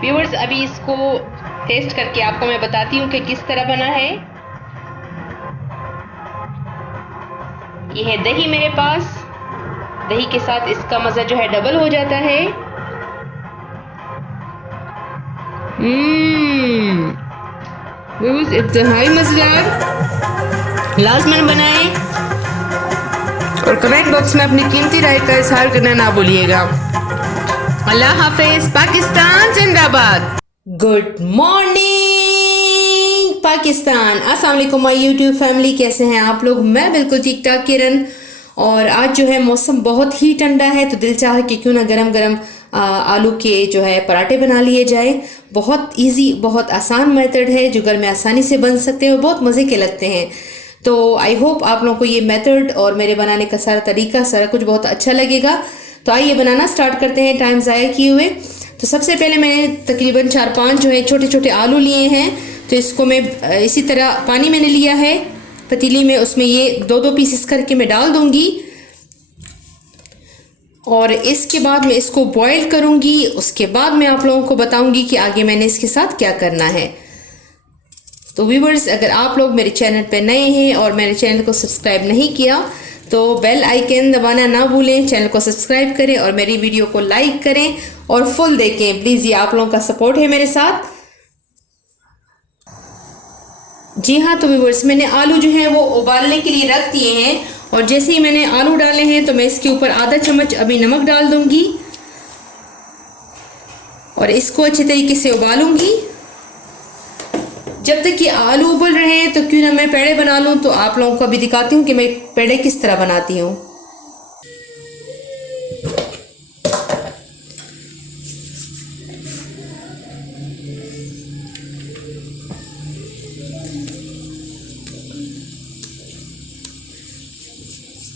Viewers, अभी इसको test करके आपको मैं बताती हूँ कि किस तरह बना है। ये है दही मेरे पास। दही के साथ इसका मज़ा जो है डबल हो जाता है। व्यूअर्स, इंतहाई मज़ेदार। लाजमन बनाएं और कमेंट बॉक्स में अपनी कीमती राय का इजहार करना ना भूलिएगा। अल्लाह हाफिज। पाकिस्तान जिंदाबाद। Good morning Pakistan. अस्सलाम वालेकुम माय यूट्यूब फैमिली, कैसे हैं आप लोग? मैं बिल्कुल ठीक ठाक किरण। और आज जो है मौसम बहुत ही ठंडा है, तो दिल चाह कि क्यों ना गरम गरम आलू के जो है पराठे बना लिए जाए। बहुत इजी, बहुत आसान मेथड है जो घर में आसानी से बन सकते हैं और बहुत मज़े के लगते हैं। तो आई होप आप लोगों को ये मेथड और मेरे बनाने का सारा तरीका सारा कुछ बहुत अच्छा लगेगा। तो आइए बनाना स्टार्ट करते हैं टाइम ज़ाया किए हुए। तो सबसे पहले मैंने तकरीबन 4-5 जो है छोटे छोटे आलू लिए हैं। तो इसको मैं इसी तरह पानी मैंने लिया है पतीली में, उसमें ये 2-2 पीसेस करके मैं डाल दूंगी और इसके बाद मैं इसको बॉईल करूंगी। उसके बाद मैं आप लोगों को बताऊंगी कि आगे मैंने इसके साथ क्या करना है। तो व्यूवर्स, अगर आप लोग मेरे चैनल पे नए हैं और मेरे चैनल को सब्सक्राइब नहीं किया तो बेल आइकन दबाना ना भूलें। चैनल को सब्सक्राइब करें और मेरी वीडियो को लाइक करें और फुल देखें प्लीज़। ये आप लोगों का सपोर्ट है मेरे साथ। जी हाँ, तो व्यूवर्स, मैंने आलू जो है वो उबालने के लिए रख दिए हैं और जैसे ही मैंने आलू डाले हैं तो मैं इसके ऊपर आधा चम्मच अभी नमक डाल दूंगी और इसको अच्छे तरीके से उबालूंगी जब तक कि आलू उबल रहे हैं। तो क्यों ना मैं पेड़े बना लूँ, तो आप लोगों को अभी दिखाती हूँ कि मैं पेड़े किस तरह बनाती हूँ।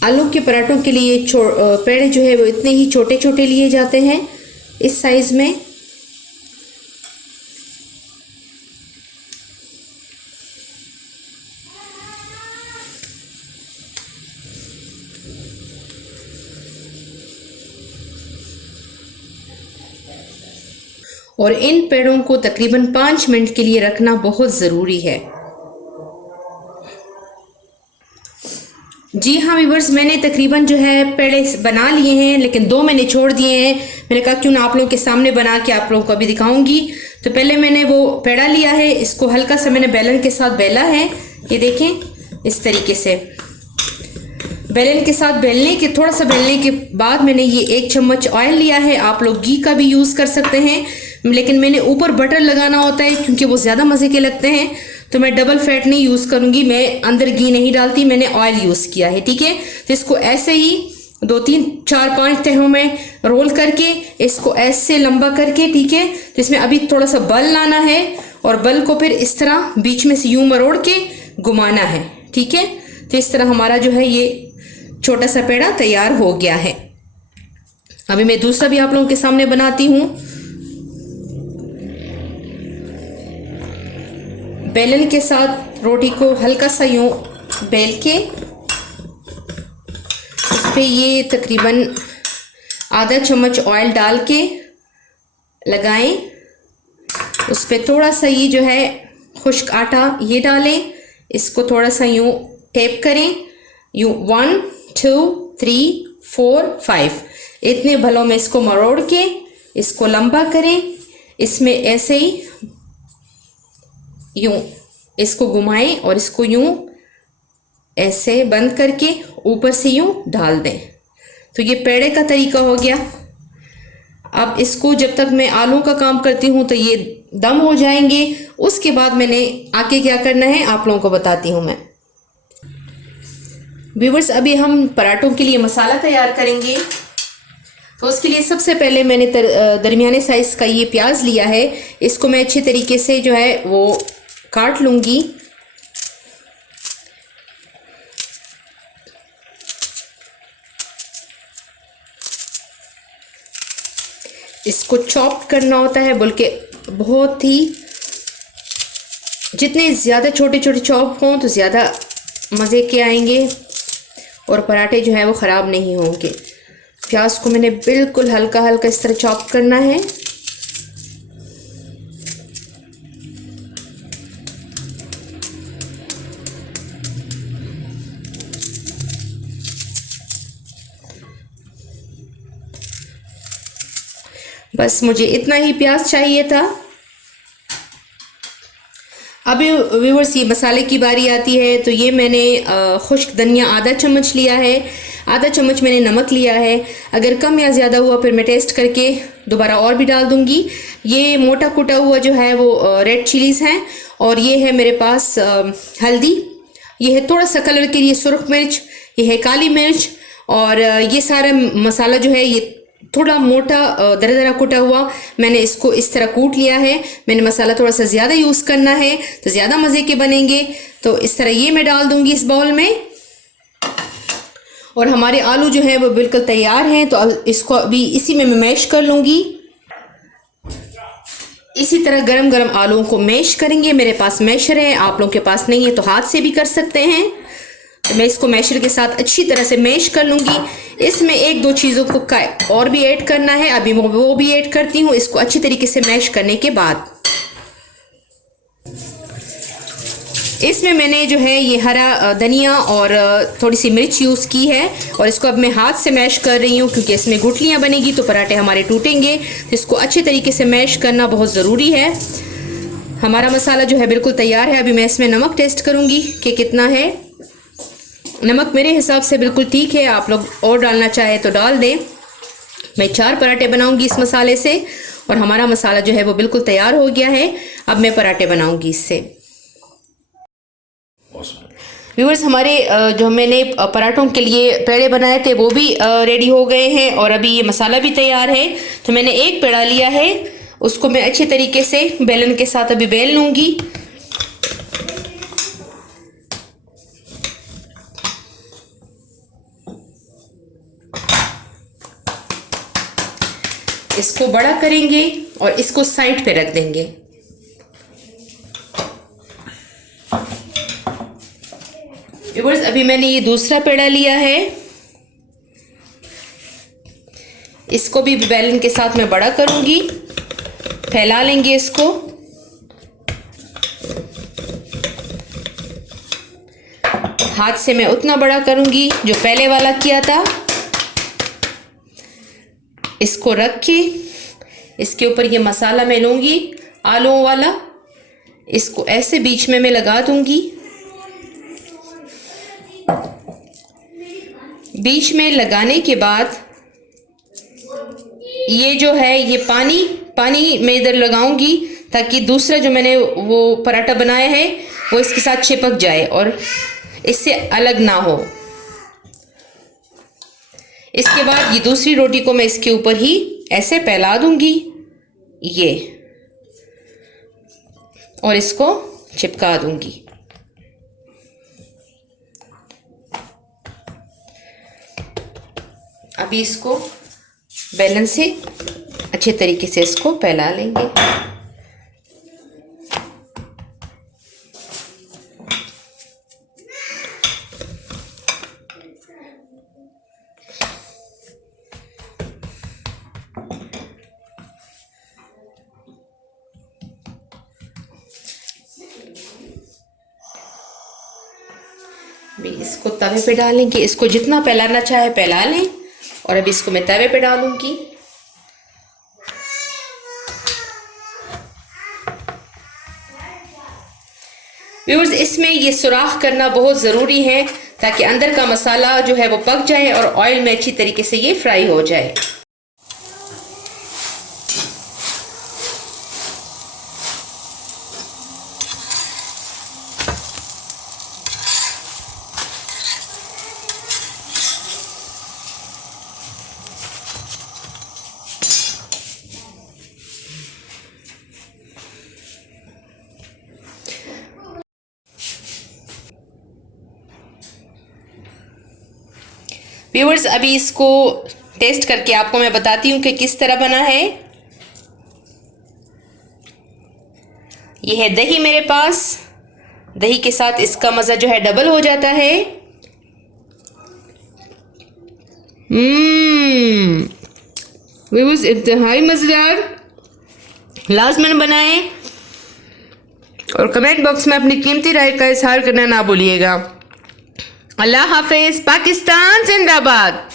आलू के पराठों के लिए पेड़े जो है वो इतने ही छोटे छोटे लिए जाते हैं, इस साइज़ में। और इन पेड़ों को तकरीबन 5 मिनट के लिए रखना बहुत ज़रूरी है। जी हाँ व्यूवर्स, मैंने तकरीबन जो है पेड़े बना लिए हैं, लेकिन 2 मैंने छोड़ दिए हैं। मैंने कहा क्यों ना आप लोगों के सामने बना के आप लोगों को अभी दिखाऊंगी। तो पहले मैंने वो पेड़ा लिया है, इसको हल्का सा मैंने बेलन के साथ बेला है। ये देखें, इस तरीके से बेलन के साथ बेलने के थोड़ा सा बेलने के बाद मैंने ये 1 चम्मच ऑयल लिया है। आप लोग घी का भी यूज़ कर सकते हैं, लेकिन मैंने ऊपर बटर लगाना होता है क्योंकि वो ज़्यादा मज़े के लगते हैं। तो मैं डबल फैट नहीं यूज़ करूँगी, मैं अंदर घी नहीं डालती, मैंने ऑयल यूज़ किया है। ठीक है, तो इसको ऐसे ही 2-3-4-5 तहों में रोल करके इसको ऐसे लंबा करके, ठीक है, तो इसमें अभी थोड़ा सा बल लाना है और बल को फिर इस तरह बीच में से यूं मरोड़ के घुमाना है। ठीक है, तो इस तरह हमारा जो है ये छोटा सा पेड़ा तैयार हो गया है। अभी मैं दूसरा भी आप लोगों के सामने बनाती हूँ। बेलन के साथ रोटी को हल्का सा यूं बेल के इस पे ये तकरीबन आधा चम्मच ऑयल डाल के लगाएं। उस पे थोड़ा सा ये जो है खुश्क आटा ये डालें, इसको थोड़ा सा यूं टेप करें, यूं 1 2 3 4 5 इतने भलों में इसको मरोड़ के इसको लंबा करें। इसमें ऐसे ही यूं इसको घुमाएं और इसको यूं ऐसे बंद करके ऊपर से यूं डाल दें। तो ये पेड़े का तरीका हो गया। अब इसको जब तक मैं आलू का काम करती हूँ तो ये दम हो जाएंगे। उसके बाद मैंने आगे क्या करना है आप लोगों को बताती हूँ मैं। व्यूवर्स, अभी हम पराठों के लिए मसाला तैयार करेंगे। तो उसके लिए सबसे पहले मैंने दरमियाने साइज़ का ये प्याज लिया है। इसको मैं अच्छे तरीके से जो है वो काट लूँगी। इसको चॉप करना होता है, बल्कि बहुत ही जितने ज़्यादा छोटे छोटे चॉप हों तो ज़्यादा मज़े के आएंगे और पराठे जो है वो ख़राब नहीं होंगे। प्याज को मैंने बिल्कुल हल्का हल्का इस तरह चॉप करना है। बस मुझे इतना ही प्याज चाहिए था। अभी व्यूअर्स ये मसाले की बारी आती है। तो ये मैंने खुश्क धनिया आधा चम्मच लिया है, आधा चम्मच मैंने नमक लिया है। अगर कम या ज़्यादा हुआ फिर मैं टेस्ट करके दोबारा और भी डाल दूंगी। ये मोटा कुटा हुआ जो है वो रेड चिलीज़ हैं, और ये है मेरे पास हल्दी, ये है थोड़ा सा कलर के लिए सुर्ख मिर्च, ये है काली मिर्च, और ये सारा मसाला जो है ये थोड़ा मोटा दरदरा कुटा हुआ मैंने इसको इस तरह कूट लिया है। मैंने मसाला थोड़ा सा ज़्यादा यूज़ करना है तो ज़्यादा मज़े के बनेंगे। तो इस तरह ये मैं डाल दूंगी इस बाउल में। और हमारे आलू जो है वो बिल्कुल तैयार हैं, तो इसको अभी इसी में मैं मैश कर लूँगी। इसी तरह गरम गरम आलूओं को मैश करेंगे। मेरे पास मैशर है, आप लोगों के पास नहीं है तो हाथ से भी कर सकते हैं। तो मैं इसको मैशर के साथ अच्छी तरह से मैश कर लूँगी। इसमें एक दो चीज़ों को और भी ऐड करना है, अभी वो भी ऐड करती हूँ इसको अच्छी तरीके से मैश करने के बाद। इसमें मैंने जो है ये हरा धनिया और थोड़ी सी मिर्च यूज़ की है, और इसको अब मैं हाथ से मैश कर रही हूँ क्योंकि इसमें गुठलियाँ बनेगी तो पराठे हमारे टूटेंगे। तो इसको अच्छे तरीके से मैश करना बहुत ज़रूरी है। हमारा मसाला जो है बिल्कुल तैयार है। अभी मैं इसमें नमक टेस्ट करूँगी कि कितना है। नमक मेरे हिसाब से बिल्कुल ठीक है, आप लोग और डालना चाहे तो डाल दें। मैं 4 पराठे बनाऊँगी इस मसाले से, और हमारा मसाला जो है वो बिल्कुल तैयार हो गया है। अब मैं पराठे बनाऊँगी इससे। व्यूअर्स हमारे जो मैंने पराठों के लिए पेड़े बनाए थे वो भी रेडी हो गए हैं, और अभी ये मसाला भी तैयार है। तो मैंने एक पेड़ा लिया है, उसको मैं अच्छे तरीके से बेलन के साथ अभी बेल लूँगी। इसको बड़ा करेंगे और इसको साइड पे रख देंगे। व्यूअर्स अभी मैंने ये दूसरा पेड़ा लिया है, इसको भी बेलन के साथ मैं बड़ा करूंगी। फैला लेंगे इसको। हाथ से मैं उतना बड़ा करूंगी जो पहले वाला किया था। इसको रख के इसके ऊपर ये मसाला मैं लूँगी आलूओं वाला, इसको ऐसे बीच में मैं लगा दूंगी। बीच में लगाने के बाद ये जो है ये पानी मैं इधर लगाऊंगी ताकि दूसरा जो मैंने वो पराठा बनाया है वो इसके साथ चिपक जाए और इससे अलग ना हो। इसके बाद ये दूसरी रोटी को मैं इसके ऊपर ही ऐसे फैला दूंगी ये, और इसको चिपका दूंगी। अभी इसको बेलन से अच्छे तरीके से इसको फैला लेंगे। भी इसको तवे पे डालेंगे। इसको जितना फैलाना चाहे फैला लें, और अभी इसको मैं तवे पे डालूंगी। व्यूअर्स इसमें ये सुराख करना बहुत ज़रूरी है ताकि अंदर का मसाला जो है वो पक जाए और ऑयल में अच्छी तरीके से ये फ्राई हो जाए। व्यूअर्स अभी इसको टेस्ट करके आपको मैं बताती हूँ कि किस तरह बना है। ये है दही मेरे पास, दही के साथ इसका मज़ा जो है डबल हो जाता है। व्यूअर्स इंतहाई मज़ेदार, लाजमन बनाएं और कमेंट बॉक्स में अपनी कीमती राय का इजहार करना ना भूलिएगा। अल्लाह हाफिज़। पाकिस्तान जिंदाबाद।